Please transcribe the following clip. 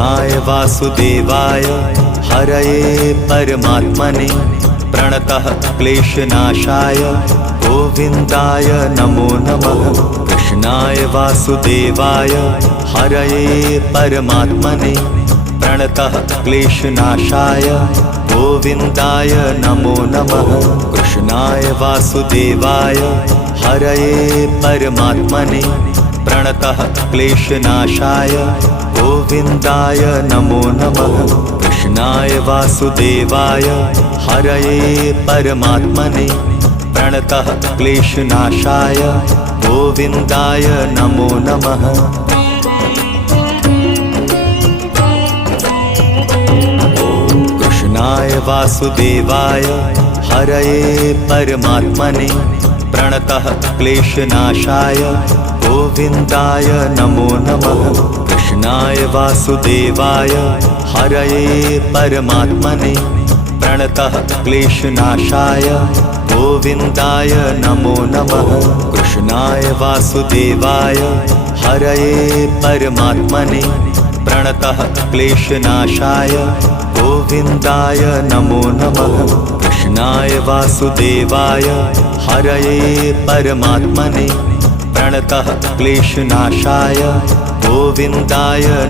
वासुदेवाय हरये परमात्मने प्रणतः क्लेशनाशाय गोविन्दाय नमो नमः। कृष्णाय वासुदेवाय हरये परमात्मने प्रणतः क्लेशनाशाय गोविन्दाय नमो नमः। कृष्णाय वासुदेवाय हरये परमात्मने प्रणतः क्लेशनाशाय गोविन्दाय नमो नमः। कृष्णाय वासुदेवाय हरये परमात्मने प्रणतः क्लेशनाशाय गोविन्दाय नमो नमः। कृष्णाय वासुदेवाय हरये परमात्मने प्रणतः क्लेशनाशाय गोविन्दाय नमो नमः। कृष्णाय वासुदेवाय हरये परमात्मने प्रणतः क्लेशनाशाय गोविन्दाय नमो नमः। कृष्णाय वासुदेवाय हरये परमात्मने प्रणतः क्लेशनाशाय गोविन्दाय नमो नमः। कृष्णाय वासुदेवाय हरये परमात्मने प्रणतः क्लेशनाशाय गोविन्दाय